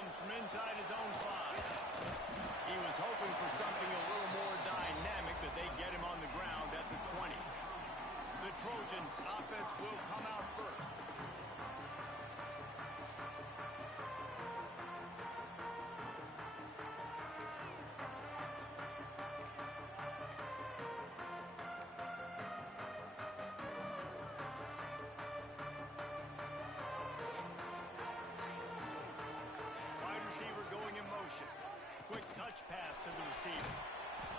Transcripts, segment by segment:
comes from inside his own 5. He was hoping for something a little more dynamic, but they get him on the ground at the 20. The Trojans' offense will come out first. Quick touch pass to the receiver.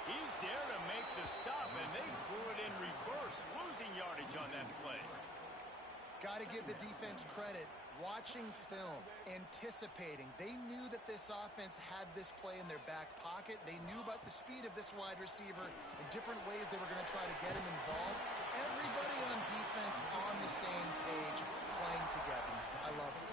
He's there to make the stop, and they threw it in reverse, losing yardage on that play. Got to give the defense credit. Watching film, anticipating. They knew that this offense had this play in their back pocket. They knew about the speed of this wide receiver and different ways they were going to try to get him involved. Everybody on defense on the same page, playing together. I love it.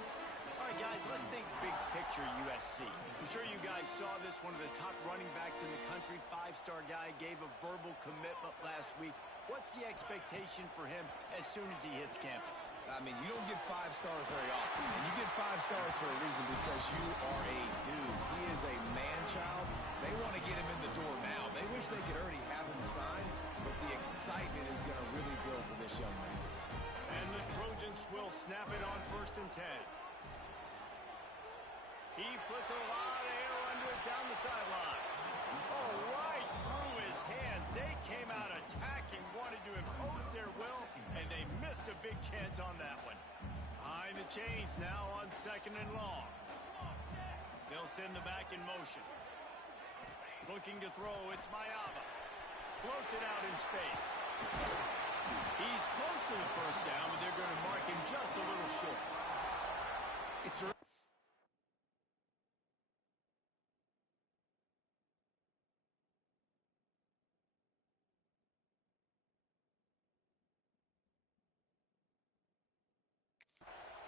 All right, guys, let's think big picture USC. I'm sure you guys saw this. One of the top running backs in the country, 5-star guy, gave a verbal commitment last week. What's the expectation for him as soon as he hits campus? I mean, you don't get 5 stars very often, and you get 5 stars for a reason because you are a dude. He is a man-child. They want to get him in the door now. They wish they could already have him signed, but the excitement is going to really build for this young man. And the Trojans will snap it on 1st and 10. He puts a lot of air under it down the sideline. Oh, right through his hands. They came out attacking, wanted to impose their will, and they missed a big chance on that one. Behind the chains now on 2nd and long. They'll send the back in motion. Looking to throw, it's Mayava. Floats it out in space. He's close to the 1st down, but they're going to mark him just a little short. It's a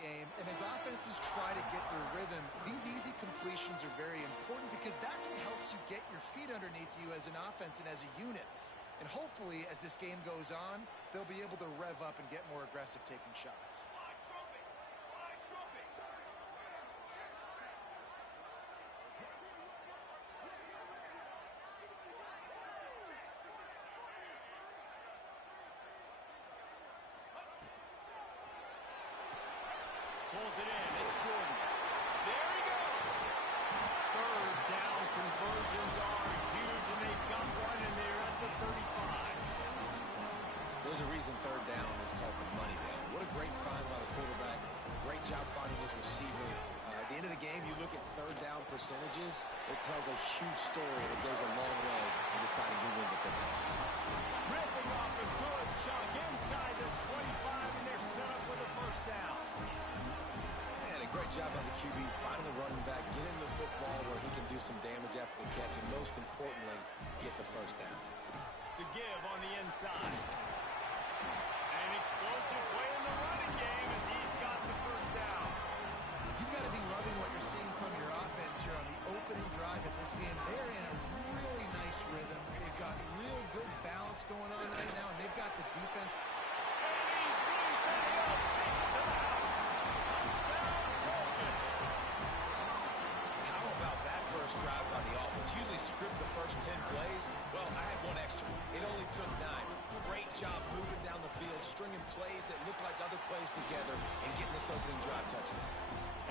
game, and as offenses try to get their rhythm, these easy completions are very important because that's what helps you get your feet underneath you as an offense and as a unit. And hopefully, as this game goes on, they'll be able to rev up and get more aggressive taking shots. Pulls it in. It's Jordan. There he goes. 3rd down conversions are huge, and they've got one, and they're at the 35. There's a reason 3rd down is called the money down. What a great find by the quarterback. Great job finding his receiver. At the end of the game, you look at 3rd down percentages. It tells a huge story, and it goes a long way in deciding who wins a football. Ripping off a good chunk inside the 25, and they're set up with a 1st down. Great job by the QB, finding the running back, getting the football where he can do some damage after the catch, and most importantly, get the 1st down. The give on the inside. An explosive play in the running game as he's got the 1st down. You've got to be loving what you're seeing from your offense here on the opening drive of this game. They're in a really nice rhythm. They've got real good balance going on right now, and they've got the defense. And he's loose, and he'll take it to the house. Touchdown. How about that 1st drive by the offense? Usually script the first 10 plays. Well, I had one extra. It only took 9. Great job moving down the field, stringing plays that look like other plays together, and getting this opening drive touchdown.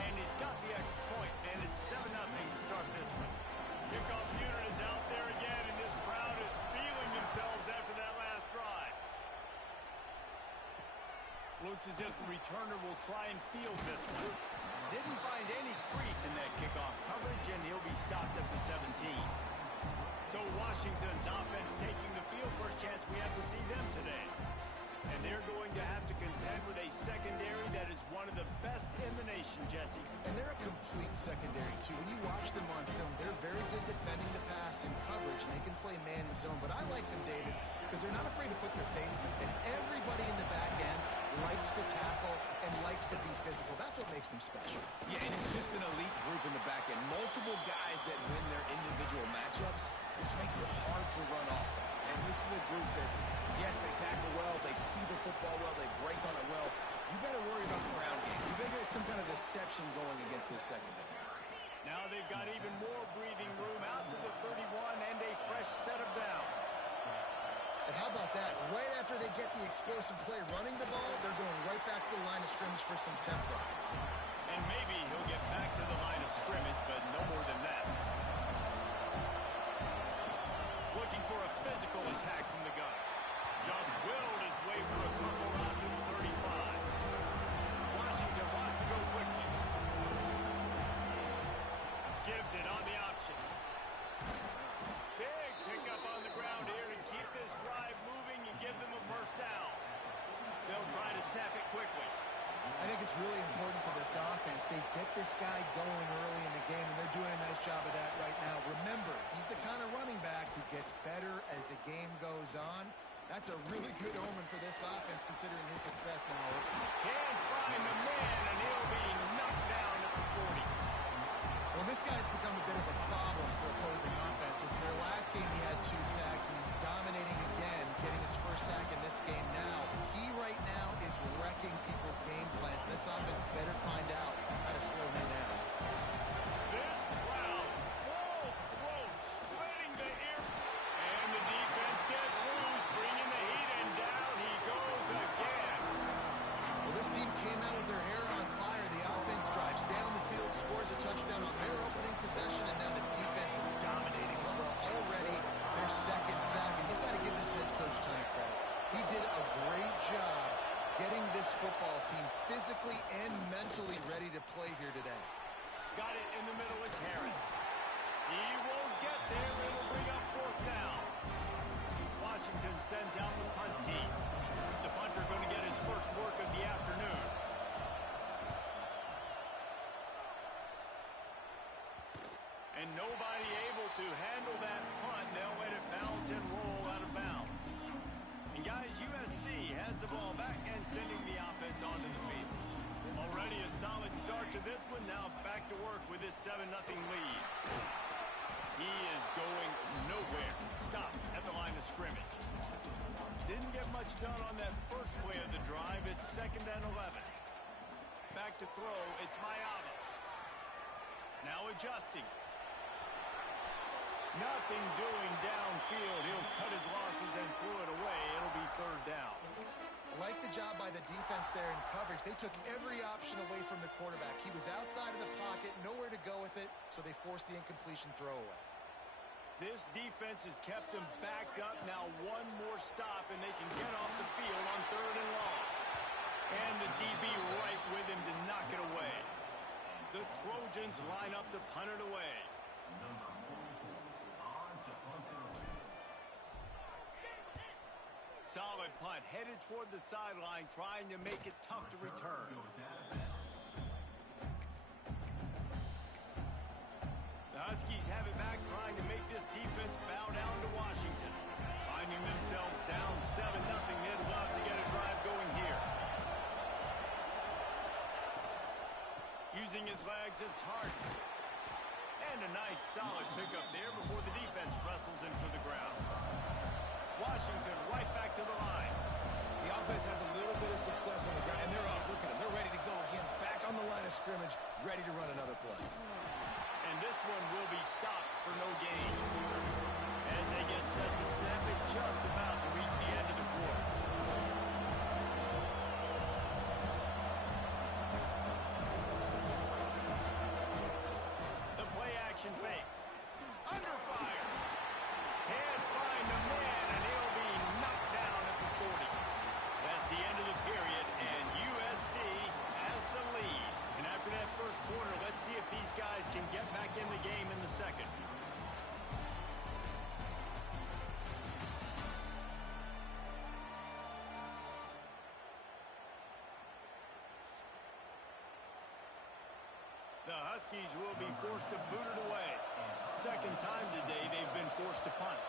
And he's got the extra point, and it's 7-0 to start this one. Kickoff unit is out there again, and this crowd is feeling themselves after that last drive. Looks as if the returner will try and field this one. Didn't find any crease in that kickoff coverage, and he'll be stopped at the 17. So Washington's offense taking the field. First chance we have to see them today. And they're going to have to contend with a secondary that is one of the best in the nation, Jesse. And they're a complete secondary, too. When you watch them on film, they're very good defending the pass and coverage, and they can play man and zone. But I like them, David, because they're not afraid to put their face in the fit. Everybody in the back end likes to tackle and likes to be physical. That's what makes them special. Yeah, and it's just an elite group in the back end. Multiple guys that win their individual matchups, which makes it hard to run offense. And this is a group that, yes, they tackle well, they see the football well, they break on it well. You better worry about the ground game. You better get some kind of deception going against this secondary. Now they've got even more breathing room out to the 31 and a fresh set of downs. And how about that? Right after they get the explosive play running the ball, they're going right back to the line of scrimmage for some tempo. And maybe he'll get back to the line of scrimmage, but no more than that. Looking for a physical attack from the gun. Just willed his way for a couple out to the 35. Washington wants to go quickly. Gives it on the option. Big pickup on the ground here to keep this drive moving and give them a first down. They'll try to snap it quickly. I think it's really important for this offense. They get this guy going early in the game, and they're doing a nice job of that right now. Remember, he's the kind of running back who gets better as the game goes on. That's a really good omen for this offense, considering his success now. Can't find the man, and he'll be knocked down at the 40. Well, this guy's become a bit of a problem for opposing offenses. In their last game, he had 2 sacks, and he's dominating again, getting his first sack in this game now. He right now is wrecking people's game plans. This offense better find out how to slow him down. This crowd, full throat, splitting the ear. And the defense gets loose, bringing the heat, and down he goes again. Well, this team came out with their hair on fire. The offense drives down the field, scores a touchdown on their opening possession, and now the defense is dominating as well. Already their second sack, and you've got to give this head coach time credit. He did a great job getting this football team physically and mentally ready to play here today. Got it in the middle, it's Harris. He won't get there, it'll bring up 4th down. Washington sends out the punt team. The punter going to get his first work of the afternoon. And nobody able to handle that punt. They'll let it bounce and roll out of bounds. And guys, USC has the ball back and sending the offense onto the field. Already a solid start to this one. Now back to work with this 7-0 lead. He is going nowhere. Stop at the line of scrimmage. Didn't get much done on that first play of the drive. It's 2nd and 11. Back to throw. It's Mayava. Now adjusting. Nothing doing downfield. He'll cut his losses and throw it away. It'll be 3rd down. Like the job by the defense there in coverage. They took every option away from the quarterback. He was outside of the pocket, nowhere to go with it, so they forced the incompletion throwaway. This defense has kept them backed up. Now one more stop, and they can get off the field on 3rd and long. And the DB right with him to knock it away. The Trojans line up to punt it away. Solid punt, headed toward the sideline, trying to make it tough to return. The Huskies have it back, trying to make this defense bow down to Washington. Finding themselves down 7-0, they'd love to get a drive going here. Using his legs, it's Harden. And a nice solid pickup there before the defense wrestles him to the ground. Washington right back to the line. The offense has a little bit of success on the ground, and they're up. Look at them. They're ready to go again. Back on the line of scrimmage, ready to run another play. And this one will be stopped for no gain. As they get set to snap it, just about to reach the end of the quarter. The play action fake. Under fire. Can't find the man, and he'll be knocked down at the 40. That's the end of the period, and USC has the lead. And after that first quarter, let's see if these guys can get back in the game in the second. The Huskies will be forced to boot it away. Second time today they've been forced to punt.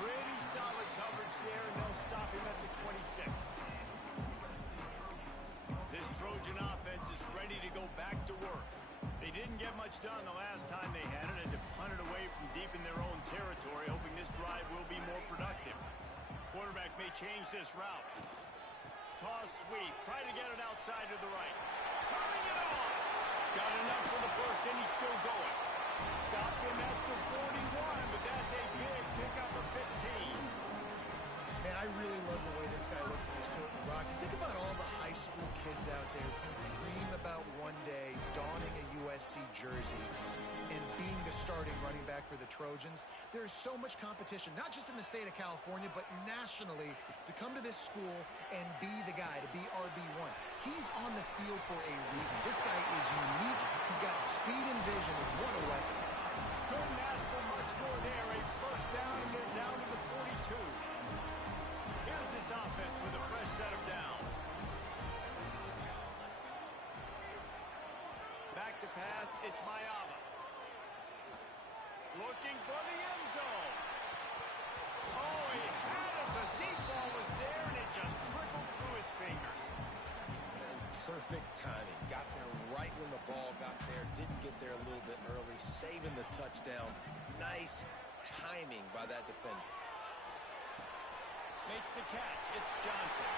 Pretty solid coverage there, and they'll stop him at the 26. This Trojan offense is ready to go back to work. They didn't get much done the last time they had it, and to punt it away from deep in their own territory, hoping this drive will be more productive. Quarterback may change this route. Toss sweep. Try to get it outside to the right. Turning it on. Got enough for the first, and he's still going. Stopped him at the 41, but that's a big pickup of 15. Man, I really love the way this guy looks when he's toting the rock. You think about all the high school kids out there who dream about one day donning a USC jersey and being the starting running back for the Trojans. There's so much competition, not just in the state of California, but nationally, to come to this school and be the guy, to be RB1. He's on the field for a reason. This guy is unique. He's got speed and vision. What a weapon. Couldn't ask for much more there. A first down, and they're down to the 42. Here's this offense with a fresh set of downs. Back to pass, it's Mayava. Looking for the end zone. Oh, he had it. The deep ball was there, and it just trickled through his fingers. Perfect timing. Got there right when the ball got there. Didn't get there a little bit early. Saving the touchdown. Nice timing by that defender. Makes the catch. It's Johnson.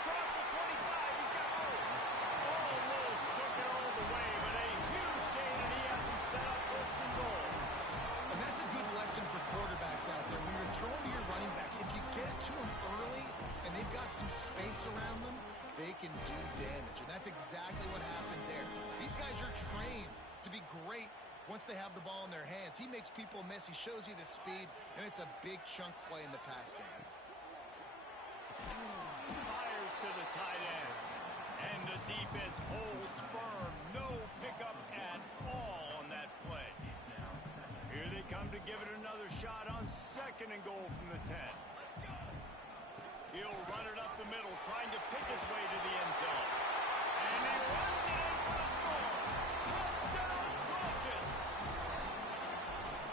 Across the 25. He's got room. Almost took it all the way, but a huge gain, and he has him set up first and goal. And that's a good lesson for quarterbacks out there. When you're throwing to your running backs, if you get it to them early and they've got some space around them, they can do damage. And that's exactly what happened there. These guys are trained to be great once they have the ball in their hands. He makes people miss. He shows you the speed, and it's a big chunk play in the pass game. Fires to the tight end. And the defense holds firm. No pickup at all on that play. Here they come to give it another shot on second and goal from the 10. He'll run it up the middle, trying to pick his way to the end zone. And he runs it in for the score. Touchdown, Trojans!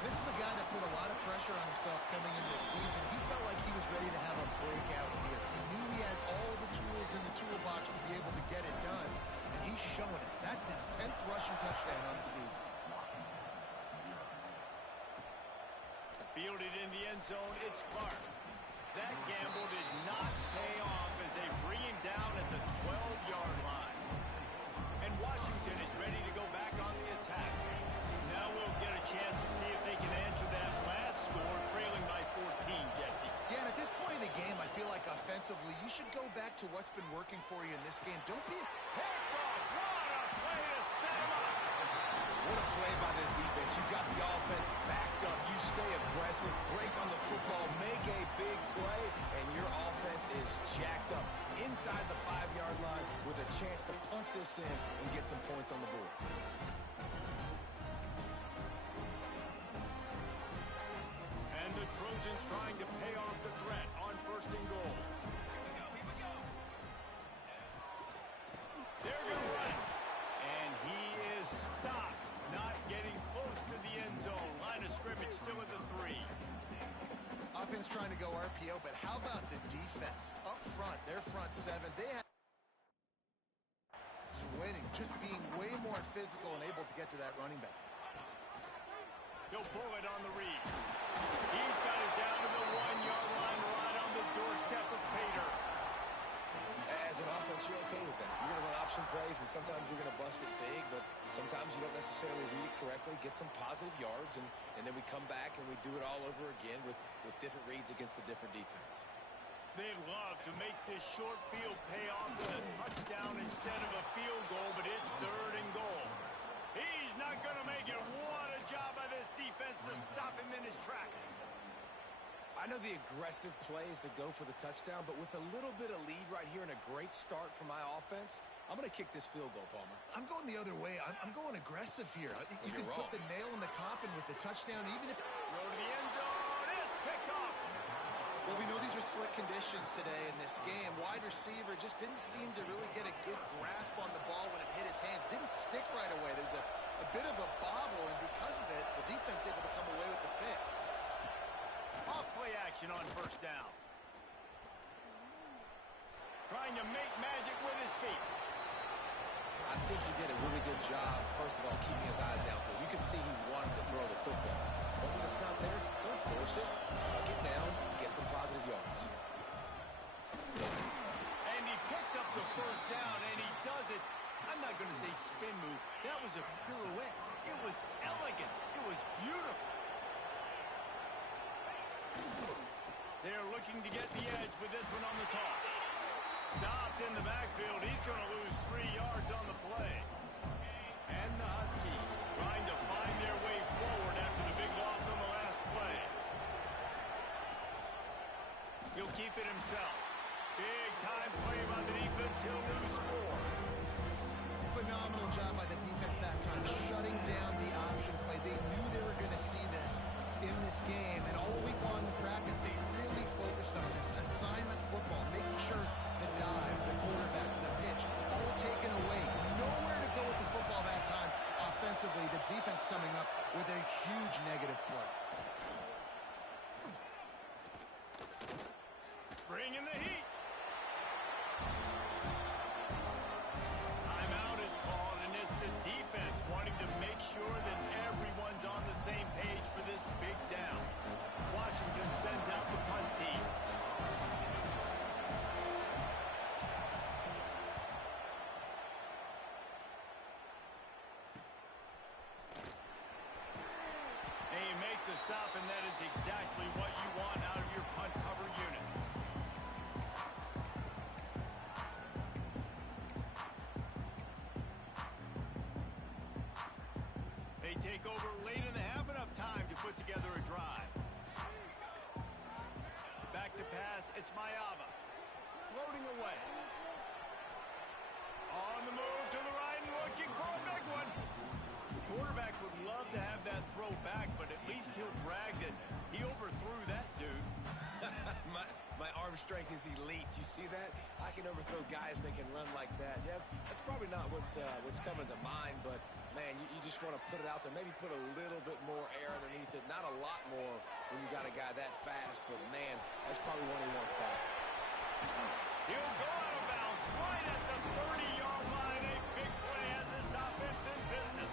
This is a guy that put a lot of pressure on himself coming into this season. He felt like he was ready to have a breakout here. He knew he had all the tools in the toolbox to be able to get it done, and he's showing it. That's his 10th rushing touchdown on the season. Fielded in the end zone, it's Clark. That gamble did not pay off as they bring him down at the 12-yard line. And Washington is ready to go back on the attack. Now we'll get a chance to see if they can answer that last score, trailing by 14, Jesse. Yeah, and at this point in the game, I feel like offensively, you should go back to what's been working for you in this game. Don't be... Picked off. What a play to set him up. What a play by this defense. You got the offense backed up. You stay aggressive, break on the football, make a big play, and your offense is jacked up inside the 5-yard line with a chance to punch this in and get some points on the board. And the Trojans trying to pay off the threat on first and goal. Here we go. They're going to run it. And he is stopped. Not getting close to the end zone. Line of scrimmage still at the 3. Offense trying to go RPO, but how about the defense? Up front, their front 7, they have winning, just being way more physical and able to get to that running back. He'll pull it on the read. He's got it down to the 1-yard line, right on the doorstep of Pater. As an offense, you're okay with that. You're going to run option plays, and sometimes you're going to bust it big, but sometimes you don't necessarily read it correctly, get some positive yards, and then we come back and we do it all over again with different reads against the different defense. They'd love to make this short field pay off with a touchdown instead of a field goal, but it's third and goal. He's not going to make it. What a job by this defense to stop him in his tracks. I know the aggressive play is to go for the touchdown, but with a little bit of lead right here and a great start for my offense, I'm going to kick this field goal, Palmer. I'm going the other way. I'm going aggressive here. You can put the nail in the coffin with the touchdown, even if... Go to the end zone. It's picked off. Well, we know these are slick conditions today in this game. Wide receiver just didn't seem to really get a good grasp on the ball when it hit his hands. Didn't stick right away. There's a bit of a bobble, and because of it, the defense able to come away with the pick. Off play action on first down. Trying to make magic with his feet. I think he did a really good job, first of all, keeping his eyes downfield. You can see he wanted to throw the football. But when it's not there, don't force it. Tuck it down, get some positive yards. to say spin move. That was a pirouette. It was elegant. It was beautiful. They're looking to get the edge with this one on the toss. Stopped in the backfield. He's going to lose 3 yards on the play. And the Huskies trying to find their way forward after the big loss on the last play. He'll keep it himself. Big time play by the defense. He'll lose 4. Phenomenal job by the defense that time, shutting down the option play. They knew they were going to see this in this game, and all week long in practice, they really focused on this assignment football, making sure the dive, the quarterback, the pitch, all taken away. Nowhere to go with the football that time. Offensively, the defense coming up with a huge negative play. Bring in the heat. Timeout is called, and it's the defense wanting to make sure that everyone's on the same page for this big down. Washington sends out the punt team. They make the stop, and that is exactly what you want out of your punt cover unit. They take over late in the half, enough time to put together a drive. Back to pass, it's Mayava. Floating away. On the move to the right and looking for a big one. The quarterback would love to have that throw back, but at least he'll brag that he overthrew that dude. my arm strength is elite. You see that? I can overthrow guys that can run like that. Yeah, that's probably not what's coming to mind, but man, you just want to put it out there. Maybe put a little bit more air underneath it. Not a lot more when you got a guy that fast, but man, that's probably one he wants back. He'll go out of bounds right at the 30-yard line. A big play has this offense in business.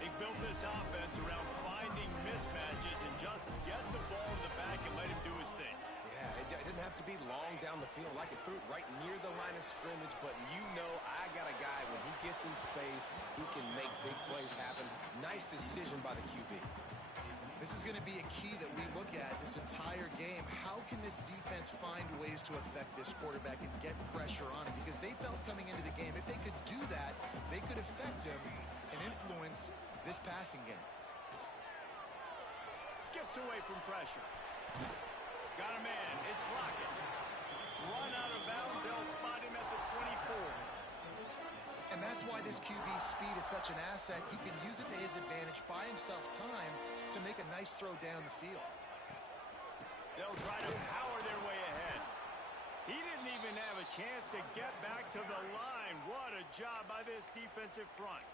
They built this offense around finding mismatches and just get the ball in the back and let him do his thing. Yeah, it didn't have to be long down the field. I could throw it right near the line of scrimmage, but you know I got a guy, when he gets in space, he can make big plays happen. Nice decision by the QB. This is going to be a key that we look at this entire game. How can this defense find ways to affect this quarterback and get pressure on him? Because they felt coming into the game, if they could do that, they could affect him and influence this passing game. Skips away from pressure. Got a man. It's Lockett. Run out of bounds. They'll spot him at the 24. And that's why this QB's speed is such an asset. He can use it to his advantage, buy himself time to make a nice throw down the field. They'll try to power their way ahead. He didn't even have a chance to get back to the line. What a job by this defensive front.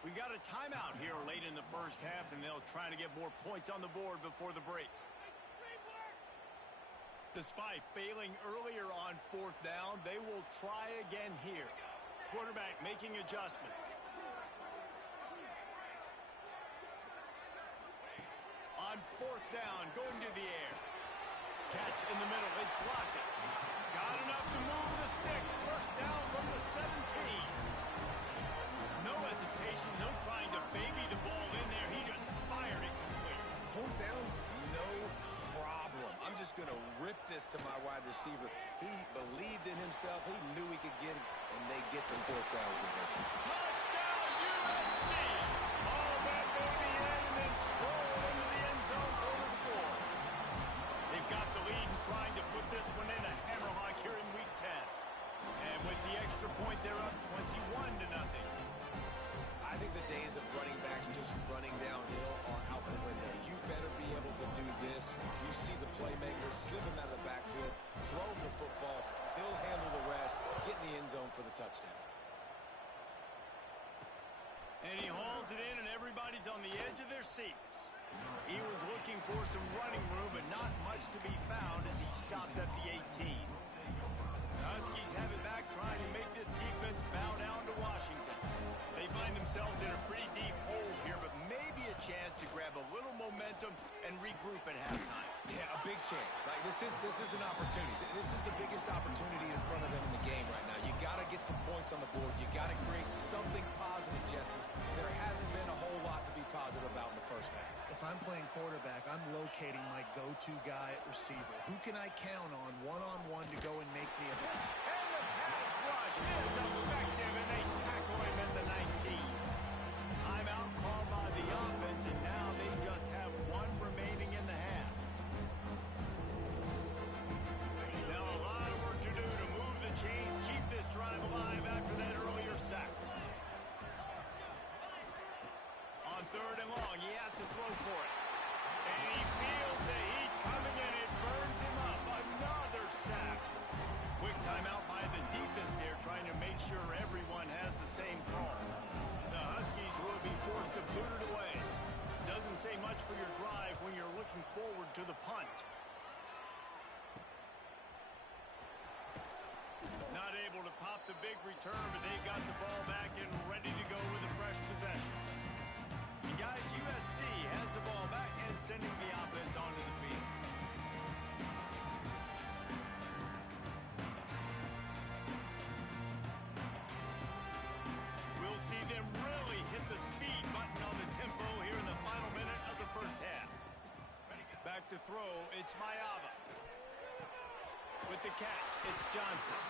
We got a timeout here late in the first half, and they'll try to get more points on the board before the break. Despite failing earlier on 4th down, they will try again here. Quarterback making adjustments. On 4th down, going to the air. Catch in the middle. It's Lockett. Got enough to move the sticks. First down from the 17. No hesitation, no trying to baby the ball in there. He just fired it complete. 4th down, no problem. I'm just going to rip this to my wide receiver. He believed in himself. He knew he could get it, and they get the 4th down. Touchdown, USC! All that baby in and then stroll into the end zone for the score. They've got the lead and trying to put this one in a hammerlock here in Week 10. And with the extra point, they're up 21-0. I think the days of running backs just running downhill are out the window. You better be able to do this. You see the playmaker, slip him out of the backfield, throw him the football. He'll handle the rest, get in the end zone for the touchdown. And he hauls it in, and everybody's on the edge of their seats. He was looking for some running room, but not much to be found as he stopped at the 18. The Huskies have it back, trying to make this defense bow down to Washington. They find themselves in a pretty deep hole here, but maybe a chance to grab a little momentum and regroup at halftime. Yeah, a big big chance. Like this is an opportunity. This is the biggest opportunity in front of them in the game right now. You got to get some points on the board. You got to create something positive, Jesse. There hasn't been a whole lot to be positive about in the first half. If I'm playing quarterback, I'm locating my go-to guy at receiver. Who can I count on one-on-one to go and make me a... And the pass rush is effective, and they tackle him at the 19. Timeout called by the offense, and now they just have one remaining in the half. Now a lot of work to do to move the chains, keep this drive alive after that earlier sack. On third and long, he has to throw for it. And he feels the heat coming in. It burns him up. Another sack. Quick timeout by the defense there, trying to make sure everyone has the same call. The Huskies will be forced to boot it away. Doesn't say much for your drive when you're looking forward to the punt. Not able to pop the big return, but they've got the ball back and ready to go with a fresh possession. And guys, USC has the ball back and sending the offense onto the field. We'll see them really hit the speed button on the tempo here in the final minute of the first half. Back to throw, it's Mayava. With the catch, it's Johnson.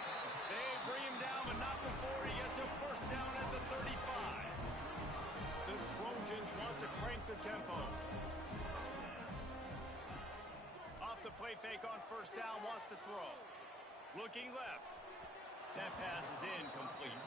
They bring him down, but not before he gets a first down at the 35. The Trojans want to crank the tempo. Off the play fake on first down, wants to throw. Looking left. That pass is incomplete.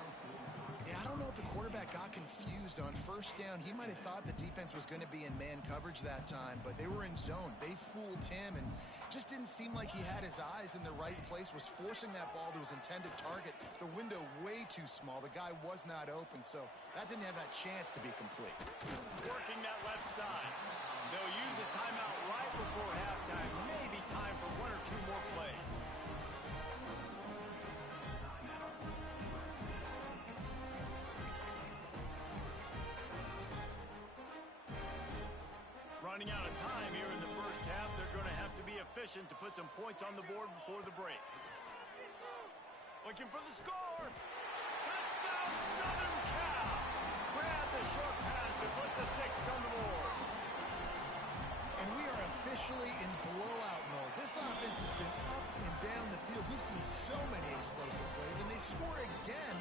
Yeah, I don't know if the quarterback got confused on first down. He might have thought the defense was going to be in man coverage that time, but they were in zone. They fooled him and just didn't seem like he had his eyes in the right place, was forcing that ball to his intended target. The window way too small. The guy was not open, so that didn't have that chance to be complete. Working that left side. They'll use a timeout right before halftime. Maybe time for one or two more plays. Running out of time here in the first half. They're going to have to be efficient to put some points on the board before the break. Looking for the score. Touchdown, Southern Cal. Grab the short pass to put the 6 on the board. And we are officially in blowout mode. This offense has been up and down the field. We've seen so many explosive plays, and they score again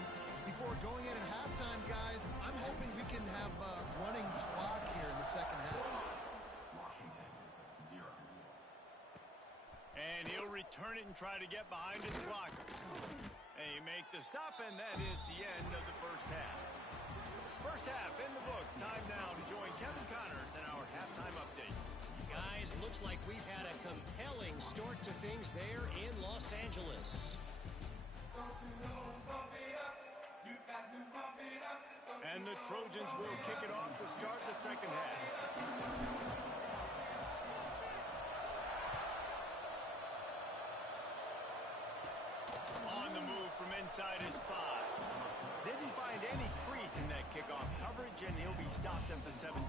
before going in at halftime, guys. I'm hoping we can have a running clock here in the second half. And he'll return it and try to get behind his blocker. And he make the stop, and that is the end of the first half. First half in the books. Time now to join Kevin Connors in our halftime update. Guys, looks like we've had a compelling start to things there in Los Angeles. And the Trojans will kick it off to start the second half. On the move from inside his 5. Didn't find any crease in that kickoff coverage, and he'll be stopped at the 17.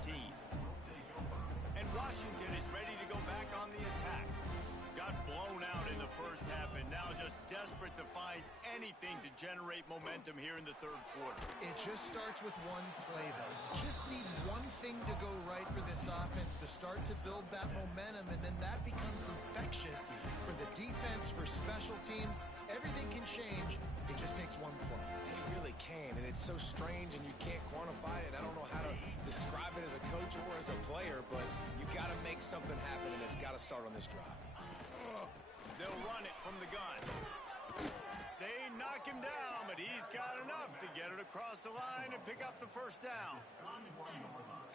And Washington is ready to go back on the attack. Got blown out in the first half and now just desperate to find anything to generate momentum here in the third quarter. It just starts with one play, though. Just need one thing to go right for this offense to start to build that momentum, and then that becomes infectious for the defense, for special teams. Everything can change. It just takes one play. It really can, and it's so strange, and you can't quantify it. I don't know how to describe it as a coach or as a player, but you got to make something happen, and it's got to start on this drive. They'll run it from the gun. They knock him down, but he's got enough to get it across the line and pick up the first down.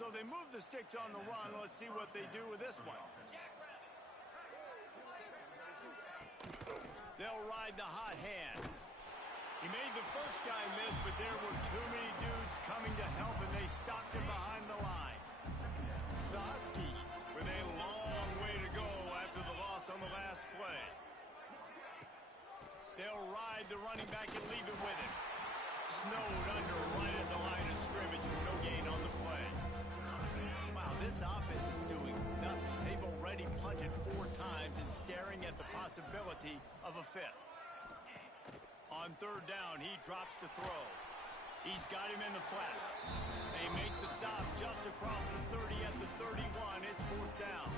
So they move the sticks on the run. Let's see what they do with this one. They'll ride the hot hand. He made the first guy miss, but there were too many dudes coming to help, and they stopped him behind the line. The Huskies with a long way to go after the loss on the last play. They'll ride the running back and leave it with him. Snowed under right at the line of scrimmage with no gain on the play. Wow, this offense is doing nothing. They've already punted 4 times and staring at the possibility of a 5th. On 3rd down, he drops to throw. He's got him in the flat. They make the stop just across the 30 at the 31. It's 4th down.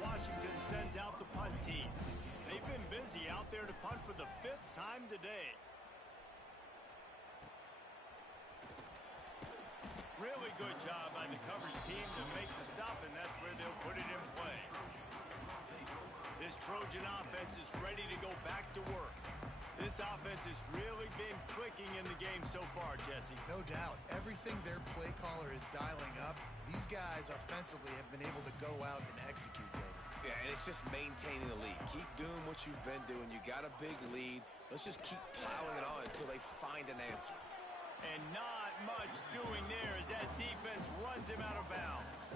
Washington sends out the punt team. They've been busy out there to punt for the 5th time today. Really good job by the coverage team to make the stop, and that's where they'll put it in play. This Trojan offense is ready to go back to work. This offense has really been clicking in the game so far, Jesse. No doubt. Everything their play caller is dialing up, these guys offensively have been able to go out and execute, David. Yeah, and it's just maintaining the lead. Keep doing what you've been doing. You got a big lead. Let's just keep plowing it on until they find an answer. And not much doing there as that defense runs him out of bounds.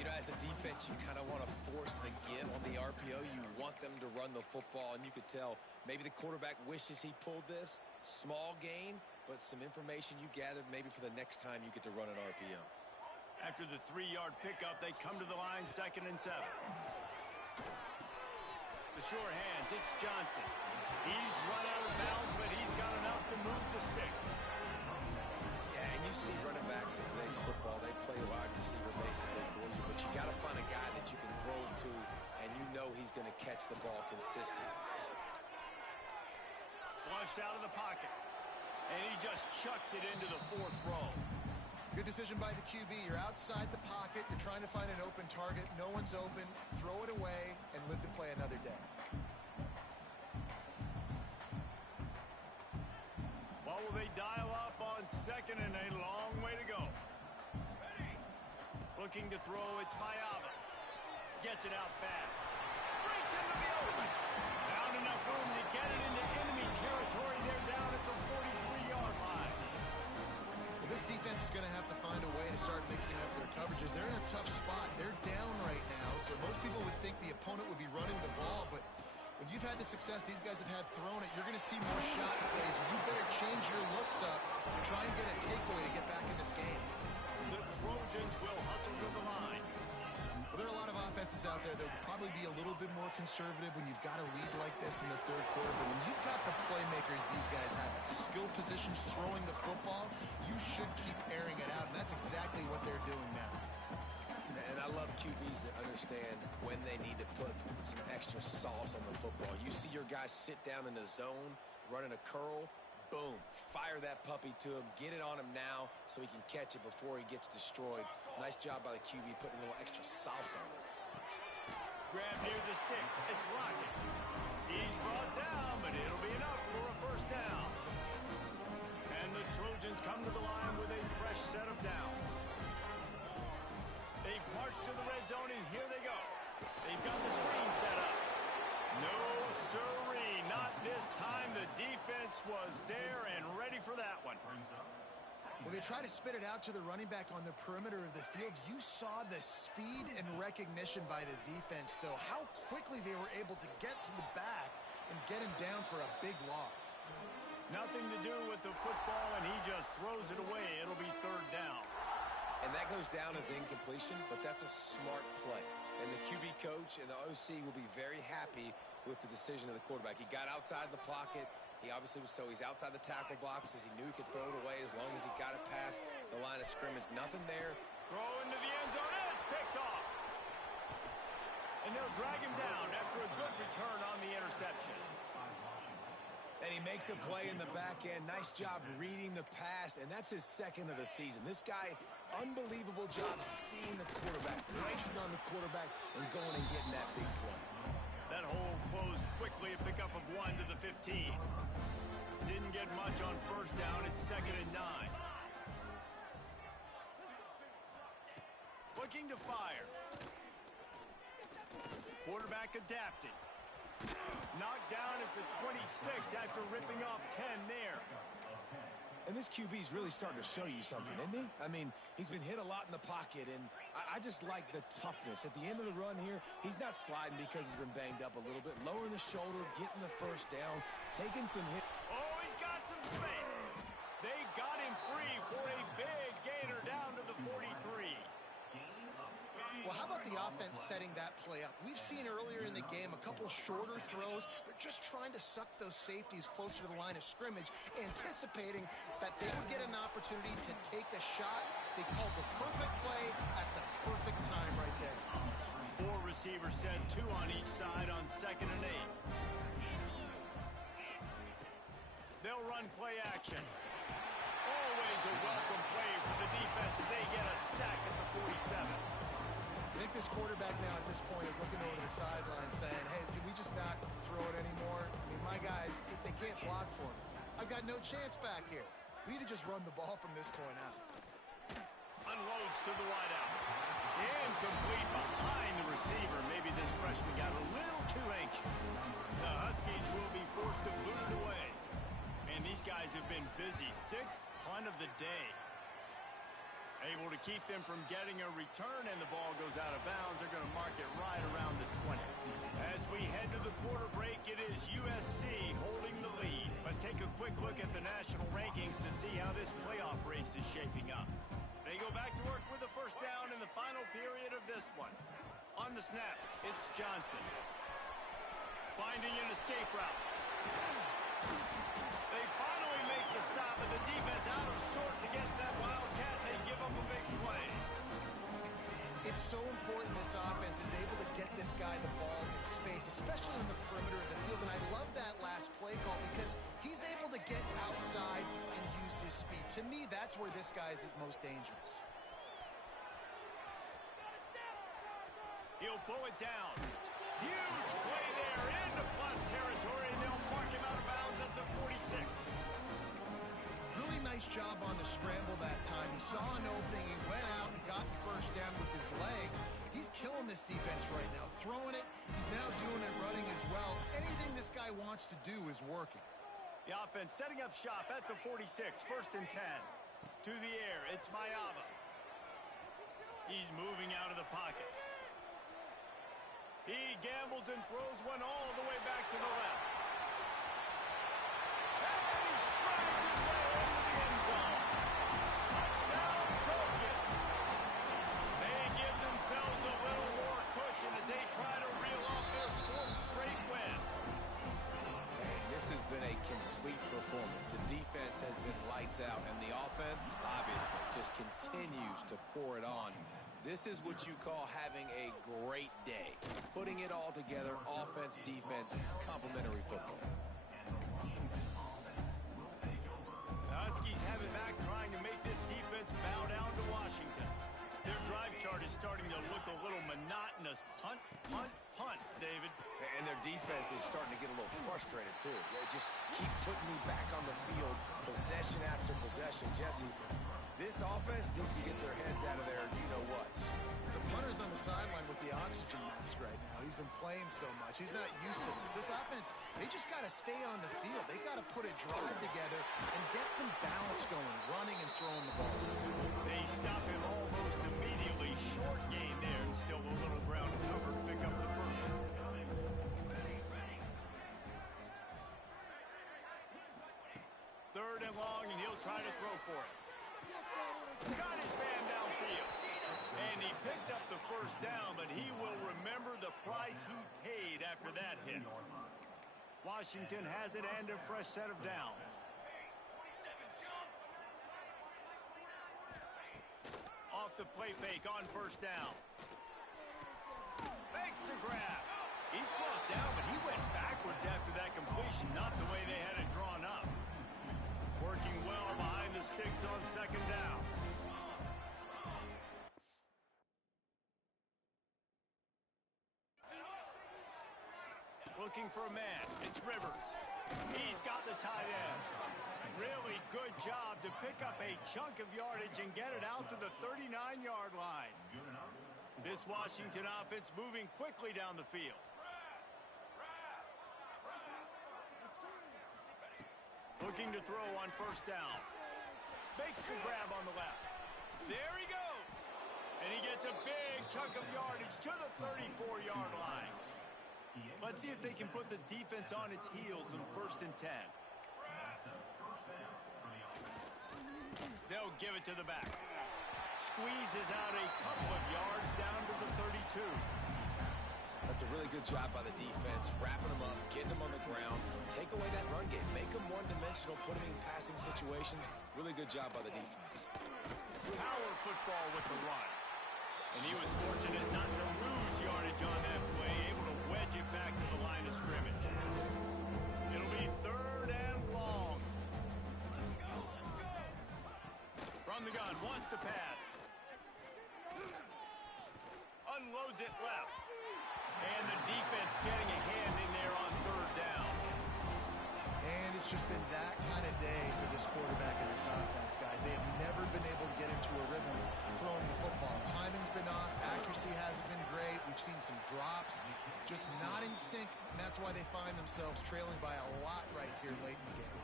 You know, as a defense, you kind of want to force the give on the RPO. You want them to run the football, and you could tell maybe the quarterback wishes he pulled this. Small gain, but some information you gathered maybe for the next time you get to run an RPO. After the 3-yard pickup, they come to the line 2nd and 7. The sure hands, it's Johnson. He's run out of bounds, but he's got enough to move the sticks. Yeah, and you see running backs in today's football, they play wide receiver basically for you, but you got to find a guy that you can throw it to, and you know he's going to catch the ball consistently. Flushed out of the pocket, and he just chucks it into the 4th row. Good decision by the QB. You're outside the pocket. You're trying to find an open target. No one's open. Throw it away and live to play another day. Well, will they dial up on 2nd and a long way to go? Looking to throw, it's Mayava. Gets it out fast. Breaks into the open. Found enough room to get it into enemy territory. They're down at the 43-yard line. Well, this defense is going to have to find a way to start mixing up their coverages. They're in a tough spot. They're down right now, so most people would think the opponent would be running the ball, but when you've had the success these guys have had throwing it, you're going to see more shot plays. You better change your looks up and try and get a takeaway to get back in this game. The Trojans will hustle to the line. Well, there are a lot of offenses out there that would probably be a little bit more conservative when you've got a lead like this in the 3rd quarter. But when you've got the playmakers these guys have, the skill positions throwing the football, you should keep airing it out. And that's exactly what they're doing now. And I love QBs that understand when they need to put some extra sauce on the football. You see your guys sit down in the zone, running a curl, boom, fire that puppy to him, get it on him now so he can catch it before he gets destroyed. Nice job by the QB putting a little extra sauce on it. Grab near the sticks. It's Lockett. He's brought down, but it'll be enough for a 1st down. And the Trojans come to the line with a fresh set of downs. They've marched to the red zone, and here they go. They've got the screen set up. No, sirree, not this time. The defense was there and ready for that one. Well, they try to spit it out to the running back on the perimeter of the field. You saw the speed and recognition by the defense, though. How quickly they were able to get to the back and get him down for a big loss. Nothing to do with the football, and he just throws it away. It'll be 3rd down. And that goes down as incompletion, but that's a smart play. And the QB coach and the OC will be very happy with the decision of the quarterback. He got outside the pocket. He obviously was he's outside the tackle boxes. He knew he could throw it away as long as he got it past the line of scrimmage. Nothing there. Throw into the end zone, and it's picked off. And they'll drag him down after a good return on the interception. And he makes a play in the back end. Nice job reading the pass, and that's his 2nd of the season. This guy, unbelievable job seeing the quarterback, breaking on the quarterback, and going and getting that big play. That hole closed quickly, a pickup of 1 to the 15. Didn't get much on 1st down. It's 2nd and 9. Looking to fire. Quarterback adapting. Knocked down at the 26 after ripping off 10 there. And this QB's really starting to show you something, isn't he? I mean, he's been hit a lot in the pocket, and I just like the toughness. At the end of the run here, he's not sliding because he's been banged up a little bit. Lowering the shoulder, getting the 1st down, taking some hits. Oh, he's got some space. They got him free for a big gainer down to the 43. Well, how about the offense setting that play up? We've seen earlier in the game a couple shorter throws. They're just trying to suck those safeties closer to the line of scrimmage, anticipating that they would get an opportunity to take a shot. They called the perfect play at the perfect time right there. 4 receivers set, 2 on each side on 2nd and 8. They'll run play action. Always a welcome play for the defense as they get a sack at the 47. I think this quarterback now at this point is looking over to the sideline saying, hey, can we just not throw it anymore? I mean, my guys, they can't block for me. I've got no chance back here. We need to just run the ball from this point out. Unloads to the wideout. Incomplete behind the receiver. Maybe this freshman got a little too anxious. The Huskies will be forced to boot it away. And these guys have been busy. 6th punt of the day. Able to keep them from getting a return, and the ball goes out of bounds. They're going to mark it right around the 20. As we head to the quarter break, it is USC holding the lead. Let's take a quick look at the national rankings to see how this playoff race is shaping up. They go back to work with the first down in the final period of this one. On the snap, it's Johnson. Finding an escape route. They finally make the stop, and the defense out of sorts against that Wildcat, and they give up a big play. It's so important this offense is able to get this guy the ball in space, especially in the perimeter of the field. And I love that last play call because he's able to get outside and use his speed. To me, that's where this guy is most dangerous. He'll pull it down. Huge play there into plus territory, and they'll mark him out of bounds at the 46. Really nice job on the scramble that time. He saw an opening, he went out and got the first down with his legs. He's killing this defense right now, throwing it. He's now doing it running as well. Anything this guy wants to do is working. The offense setting up shop at the 46, 1st and 10. To the air, it's Mayava. He's moving out of the pocket. He gambles and throws one all the way back to the left. And he strides his way into the end zone. Touchdown, Trojan. They give themselves a little more cushion as they try to reel off their 4th straight win. Man, this has been a complete performance. The defense has been lights out, and the offense, obviously, just continues to pour it on. This is what you call having a great day. Putting it all together, offense, defense, complementary football. The Huskies have it back, trying to make this defense bow down to Washington. Their drive chart is starting to look a little monotonous. Punt, punt, punt, David. And their defense is starting to get a little frustrated, too. They just keep putting me back on the field, possession after possession. Jesse, this offense needs to get their heads out of their you-know-whats. The punter's on the sideline with the oxygen mask right now. He's been playing so much. He's not used to this. This offense, they just got to stay on the field. They got to put a drive together and get some balance going, running and throwing the ball. They stop him almost immediately. Short gain there, and still a little ground cover to pick up the first. 3rd and long, and he'll try to throw for it. Got his man downfield. And he picks up the first down, but he will remember the price he paid after that hit. Washington has it and a fresh set of downs. Off the play fake on 1st down. Makes the grab. He's brought down, but he went backwards after that completion, not the way they had it drawn up. Working well behind the sticks on 2nd down. Looking for a man. It's Rivers. He's got the tight end. Really good job to pick up a chunk of yardage and get it out to the 39-yard line. This Washington offense moving quickly down the field. Looking to throw on 1st down. Makes the grab on the left. There he goes. And he gets a big chunk of yardage to the 34-yard line. Let's see if they can put the defense on its heels in 1st and 10. They'll give it to the back. squeezes out a couple of yards down to the 32. That's a really good job by the defense, wrapping them up, getting them on the ground, take away that run game, make them one-dimensional, put them in passing situations. Really good job by the defense. Power football with the run. And he was fortunate not to lose yardage on that play, able to wedge it back to the line of scrimmage. It'll be 3rd and long. From the gun, wants to pass. Unloads it left. And the defense getting a hand in there on 3rd down. And it's just been that kind of day for this quarterback and this offense, guys. They have never been able to get into a rhythm throwing the football. Timing's been off. Accuracy hasn't been great. We've seen some drops. Just not in sync, and that's why they find themselves trailing by a lot right here late in the game.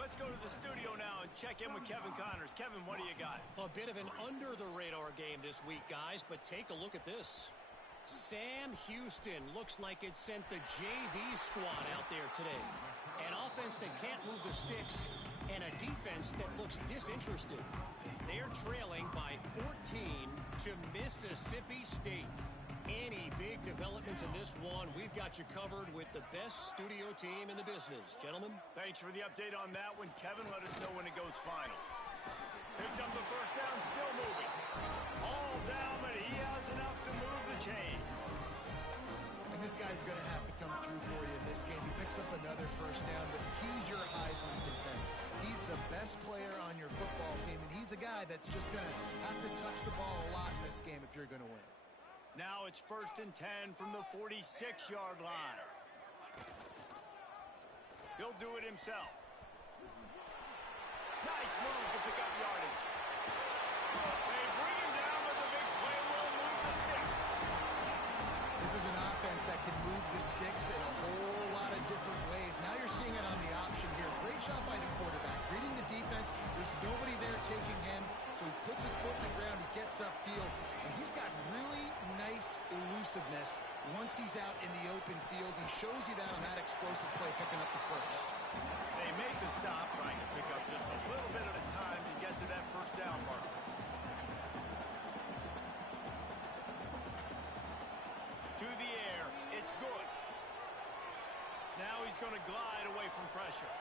Let's go to the studio now and check in with Kevin Connors. Kevin, what do you got? A bit of an under-the-radar game this week, guys, but take a look at this. Sam Houston looks like it sent the JV squad out there today. An offense that can't move the sticks and a defense that looks disinterested. They're trailing by 14 to Mississippi State. Any big developments in this one, we've got you covered with the best studio team in the business. Gentlemen? Thanks for the update on that one. Kevin, let us know when it goes final. Picks up the 1st down, still moving. All down, but he has enough to move the chains. And this guy's going to have to come through for you in this game. He picks up another 1st down, but he's your Heisman contender. He's the best player on your football team, and he's a guy that's just going to have to touch the ball a lot in this game if you're going to win. Now it's 1st and 10 from the 46-yard line. He'll do it himself. Nice move to pick up yardage. They bring him down, but the big play will move the sticks. This is an offense that can move the sticks in a whole lot of different ways. Now you're seeing it on the option here. Great job by the quarterback. Reading the defense. There's nobody there taking him, so he puts his foot in the ground. He gets upfield. And he's got really nice elusiveness once he's out in the open field. He shows you that on that explosive play, picking up the 1st. They make the stop, trying to pick up just a little bit at a time to get to that 1st down marker. To the air, it's good. Now he's going to glide away from pressure.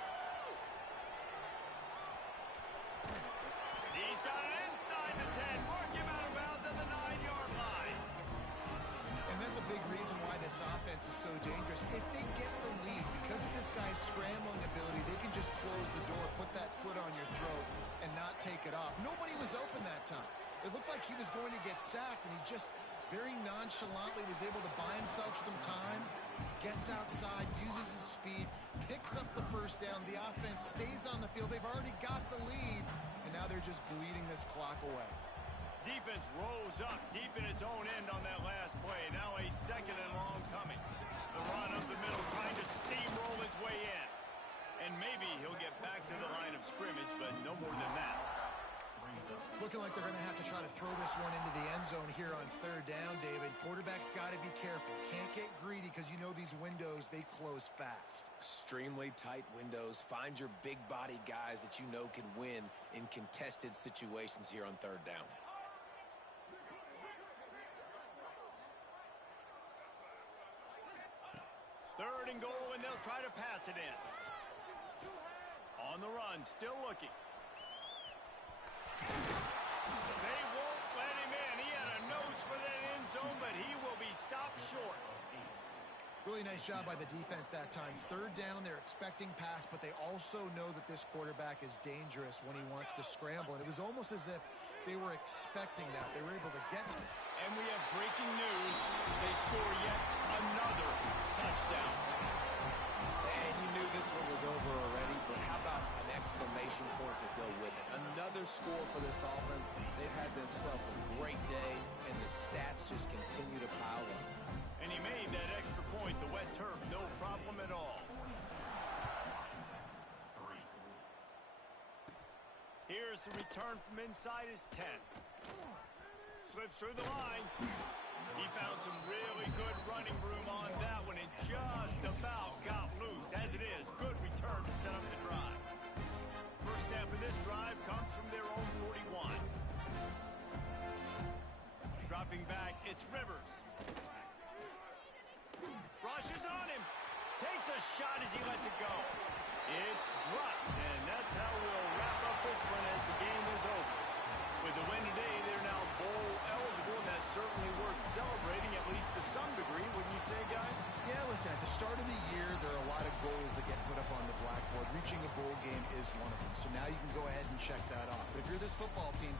He's got it inside the 10. Mark him out of bounds at the 9-yard line. And that's a big reason why this offense is so dangerous. If they get the lead, because of this guy's scrambling ability, they can just close the door, put that foot on your throat, and not take it off. Nobody was open that time. It looked like he was going to get sacked, and he just very nonchalantly was able to buy himself some time, gets outside, uses his speed, picks up the 1st down. The offense stays on the field. They've already got the lead, and now they're just bleeding this clock away. Defense rose up deep in its own end on that last play. Now a 2nd and long coming. The run up the middle, trying to steamroll his way in. And maybe he'll get back to the line of scrimmage, but no more than that. It's looking like they're going to have to try to throw this one into the end zone here on 3rd down, David. Quarterback's got to be careful. Can't get greedy because you know these windows, they close fast. Extremely tight windows. Find your big body guys that you know can win in contested situations here on 3rd down. Third and goal, and they'll try to pass it in. On the run, still looking. They won't let him in. He had a nose for that end zone, but he will be stopped short. Really nice job by the defense that time. 3rd down, they're expecting pass, but they also know that this quarterback is dangerous when he wants to scramble. And it was almost as if they were expecting that. They were able to get to it. And we have breaking news. They score yet another touchdown. And you knew this one was over already, but how about an exclamation point to go with it? Another score for this offense. They've had themselves a great day, and the stats just continue to pile up. And he made that extra point. The wet turf, no problem at all. Here's the return from inside his 10. Slips through the line. He found some really good running room on that one and just about got loose. As it is, good return to set up the drive. First snap of this drive comes from their own 41. It's Rivers. Rushes on him. Takes a shot as he lets it go. It's dropped, and that's how we'll wrap up this one as the game is over. With the win today, they're now bowl eligible, and that's certainly worth celebrating, at least to some degree, wouldn't you say, guys? Yeah, listen, at the start of the year, there are a lot of goals that get put up on the blackboard. Reaching a bowl game is one of them. So now you can go ahead and check that off. But if you're this football team,